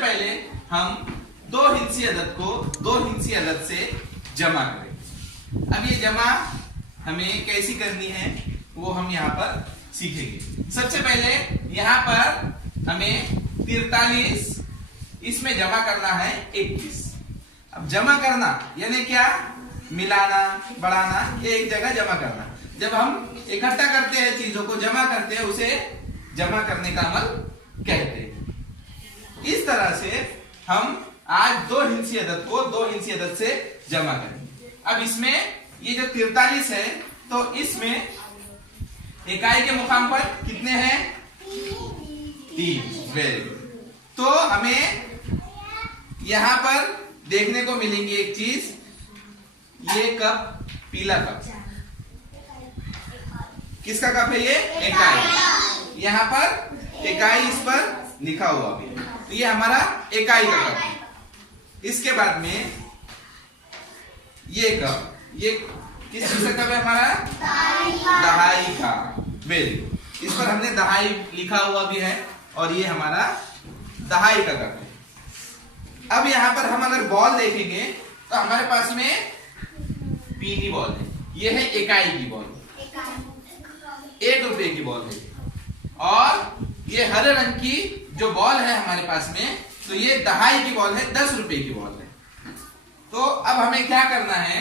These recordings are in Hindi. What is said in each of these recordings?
पहले हम दो हिंसी अदद को दो हिंसी अदद से जमा करेंगे। अब ये जमा हमें कैसी करनी है वो हम यहाँ पर सीखेंगे। सबसे पहले यहाँ पर हमें 43 इसमें जमा करना है 21। अब जमा करना यानी क्या, मिलाना बढ़ाना, एक जगह जमा करना। जब हम इकट्ठा करते हैं चीजों को, जमा करते हैं, उसे जमा करने का अमल कहते हैं। इस तरह से हम आज दो हिंसी अदद को दो हिंसी अदद से जमा करेंगे। अब इसमें ये जो 43 है तो इसमें इकाई के मुकाम पर कितने हैं, 3। Very good. तो हमें यहां पर देखने को मिलेंगी एक चीज, ये कप, पीला कप, किसका कप है ये, इकाई। यहां पर इकाई इस पर लिखा हुआ भी, तो ये हमारा इकाई का कप है। इसके बाद में ये कप, ये किस चीज का कप है हमारा, दहाई का। Very good. इस पर हमने दहाई लिखा हुआ भी है और ये हमारा दहाई का कप है। अब यहां पर हम अगर बॉल देखेंगे तो हमारे पास में पीली बॉल है, ये है इकाई की बॉल, 1 रुपए की बॉल है। और ये हरे रंग की जो बॉल है हमारे पास में, तो ये दहाई की बॉल है, 10 रुपए की बॉल है। तो अब हमें क्या करना है,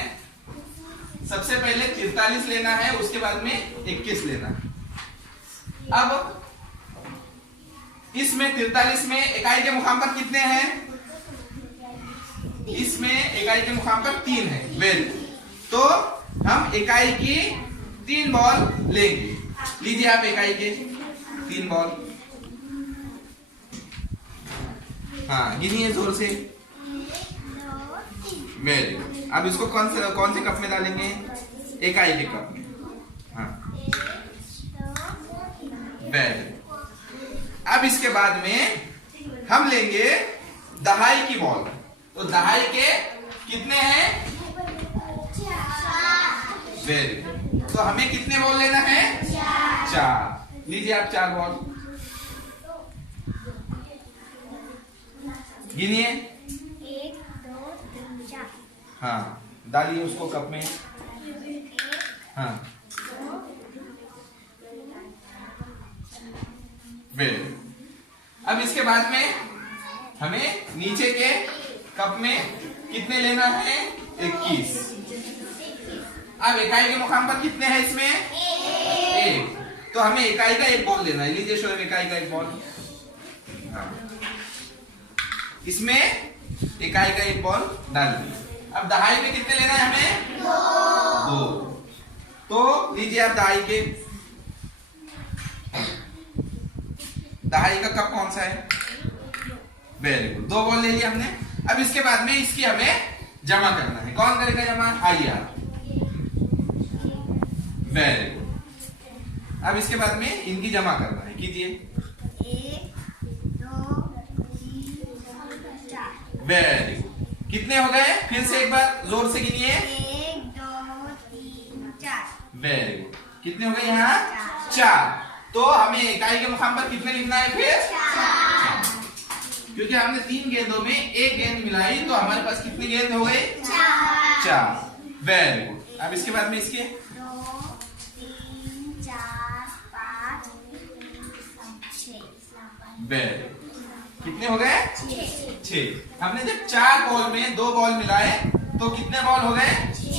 सबसे पहले 43 लेना है, उसके बाद में 21 लेना है। अब इसमें 43 में इकाई के मुकाम पर कितने हैं, इसमें इकाई के मुकाम पर 3 है। Very good. तो हम इकाई की 3 बॉल लेंगे। लीजिए आप इकाई के 3 बॉल, हाँ गिनिए जोर से। Very good. अब इसको कौन से कप में डालेंगे, इकाई के कप में। हाँ वेरी गुड। अब इसके बाद में हम लेंगे दहाई की बॉल। तो दहाई के कितने हैं, 4। Very good. तो हमें कितने बॉल लेना है, 4। लीजिए आप 4 बॉल गिनिए। 1 2 3 4। हाँ डालिए उसको कप में। हाँ वेरी गुड। अब इसके बाद में हमें नीचे के कप में कितने लेना है, 21। अब इकाई के मुकाम पर कितने हैं इसमें, 1। तो हमें इकाई का 1 बॉल लेना है। लीजिए शोएब इकाई का 1 बॉल। हाँ। इसमें इकाई का 1 बॉल डाल दिए। अब दहाई में कितने लेना है हमें, 2। तो लीजिए आप दहाई के, दहाई का कप कौन सा है, वेरी गुड, 2 बॉल ले लिया हमने। अब इसके बाद में इसकी हमें जमा करना है। कौन करेगा जमा, आइए आप। Very good. अब इसके बाद में इनकी जमा करना है, कीजिए। 1 2 3 4। Very good. कितने हो गए, फिर से एक बार जोर से गिनिए। 1 2 3 4। Very good. कितने हो गए यहाँ, 4। तो हमें इकाई के मुकाम पर कितने लिखना है फिर, 4। क्योंकि हमने 3 गेंदों में 1 गेंद मिलाई, तो हमारे पास कितनी गेंद हो गई, 4। Very good. अब इसके बाद में इसके 2 3 4 5 6। Very good. कितने हो गए, 6। 6। हमने जब 4 बॉल में 2 बॉल मिलाए तो कितने बॉल हो गए, 6।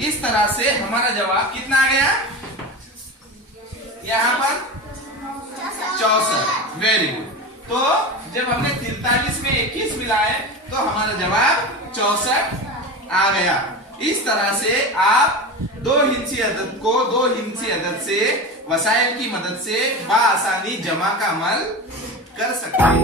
इस तरह से हमारा जवाब कितना आ गया, यहाँ पर 64। Very good. तो जब हमने 43 में 21 मिलाए तो हमारा जवाब 64 आ गया। इस तरह से आप दो हिंसी अदद को दो हिंसी अदद से वसाइल की मदद से बआसानी जमा का अमल कर सकते हैं।